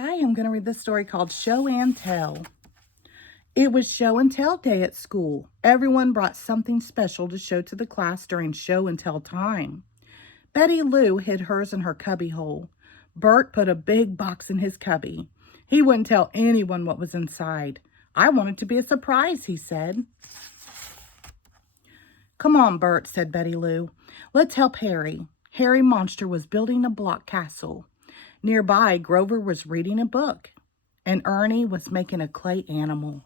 Hi, I'm going to read this story called Show and Tell. It was show and tell day at school. Everyone brought something special to show to the class during show and tell time. Betty Lou hid hers in her cubby hole. Bert put a big box in his cubby. He wouldn't tell anyone what was inside. I want it to be a surprise, he said. Come on, Bert, said Betty Lou. Let's help Harry. Harry Monster was building a block castle. Nearby, Grover was reading a book, and Ernie was making a clay animal.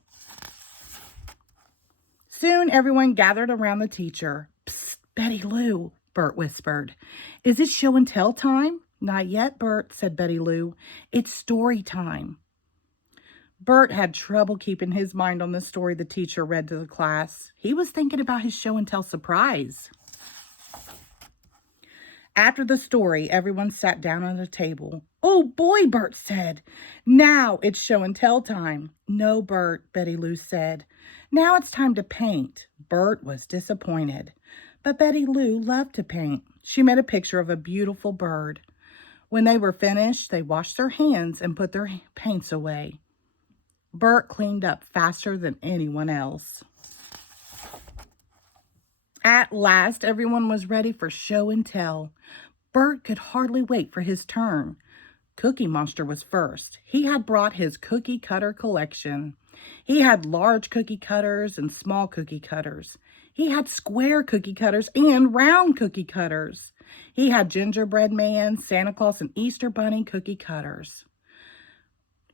Soon, everyone gathered around the teacher. Psst, Betty Lou, Bert whispered. Is it show and tell time? Not yet, Bert, said Betty Lou. It's story time. Bert had trouble keeping his mind on the story the teacher read to the class. He was thinking about his show and tell surprise. After the story, everyone sat down at a table. Oh boy, Bert said. Now it's show and tell time. No, Bert, Betty Lou said. Now it's time to paint. Bert was disappointed. But Betty Lou loved to paint. She made a picture of a beautiful bird. When they were finished, they washed their hands and put their paints away. Bert cleaned up faster than anyone else. At last, everyone was ready for show and tell. Bert could hardly wait for his turn. Cookie Monster was first. He had brought his cookie cutter collection. He had large cookie cutters and small cookie cutters. He had square cookie cutters and round cookie cutters. He had gingerbread man, Santa Claus, and Easter Bunny cookie cutters.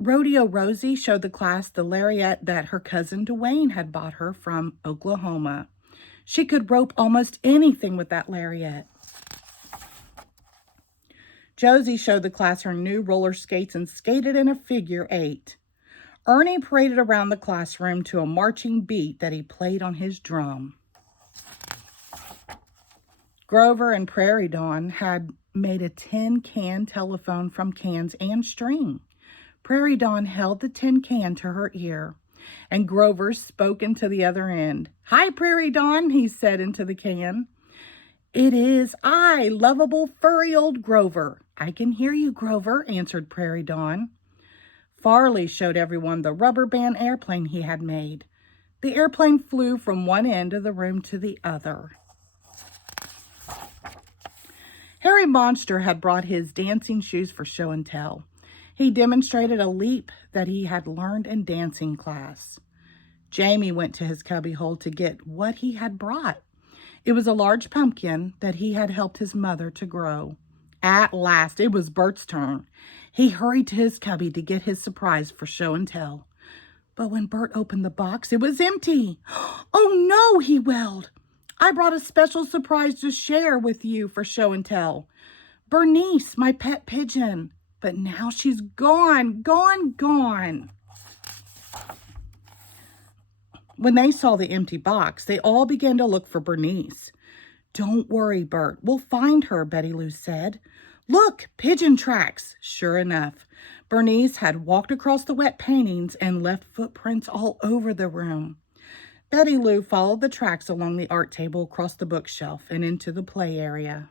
Rodeo Rosie showed the class the lariat that her cousin Dwayne had bought her from Oklahoma. She could rope almost anything with that lariat. Josie showed the class her new roller skates and skated in a figure 8. Ernie paraded around the classroom to a marching beat that he played on his drum. Grover and Prairie Dawn had made a tin can telephone from cans and string. Prairie Dawn held the tin can to her ear, and Grover spoke into the other end. Hi, Prairie Dawn, he said into the can. It is I, lovable, furry old Grover. I can hear you, Grover, answered Prairie Dawn. Farley showed everyone the rubber band airplane he had made. The airplane flew from one end of the room to the other. Harry Monster had brought his dancing shoes for show and tell. He demonstrated a leap that he had learned in dancing class. Jamie went to his cubbyhole to get what he had brought. It was a large pumpkin that he had helped his mother to grow. At last, it was Bert's turn. He hurried to his cubby to get his surprise for show and tell. But when Bert opened the box, it was empty. Oh no, he wailed. I brought a special surprise to share with you for show and tell. Bernice, my pet pigeon. But now she's gone. When they saw the empty box, they all began to look for Bernice. Don't worry, Bert. We'll find her, Betty Lou said. Look, pigeon tracks. Sure enough, Bernice had walked across the wet paintings and left footprints all over the room. Betty Lou followed the tracks along the art table across the bookshelf and into the play area.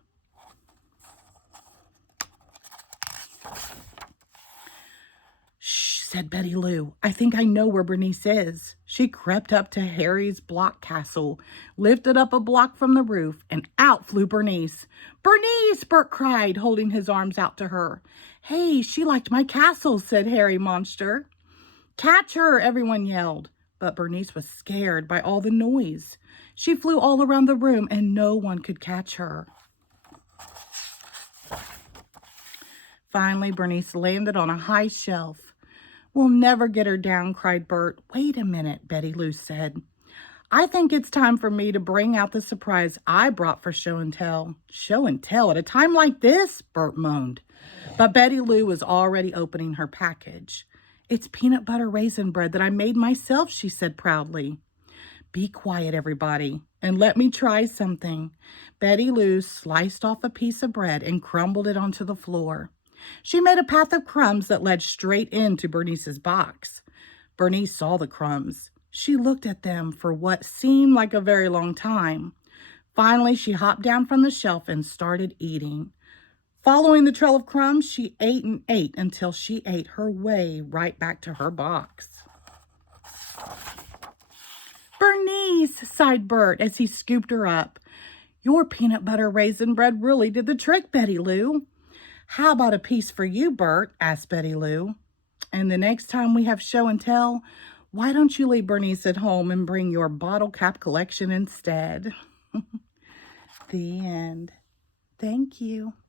Shh, said Betty Lou. I think I know where Bernice is. She crept up to Harry's block castle, lifted up a block from the roof, and out flew Bernice. Bernice, Bert cried, holding his arms out to her. Hey, she liked my castle, said Harry Monster. Catch her, everyone yelled. But Bernice was scared by all the noise. She flew all around the room and no one could catch her. Finally, Bernice landed on a high shelf. We'll never get her down, cried Bert. Wait a minute, Betty Lou said. I think it's time for me to bring out the surprise I brought for show and tell. Show and tell at a time like this, Bert moaned. But Betty Lou was already opening her package. It's peanut butter raisin bread that I made myself, she said proudly. Be quiet, everybody, and let me try something. Betty Lou sliced off a piece of bread and crumbled it onto the floor. She made a path of crumbs that led straight into Bernice's box. Bernice saw the crumbs. She looked at them for what seemed like a very long time. Finally, she hopped down from the shelf and started eating. Following the trail of crumbs, she ate and ate until she ate her way right back to her box. Bernice, sighed Bert as he scooped her up. Your peanut butter raisin bread really did the trick, Betty Lou. How about a piece for you, Bert? Asked Betty Lou. And the next time we have show and tell, why don't you leave Bernice at home and bring your bottle cap collection instead? The end. Thank you.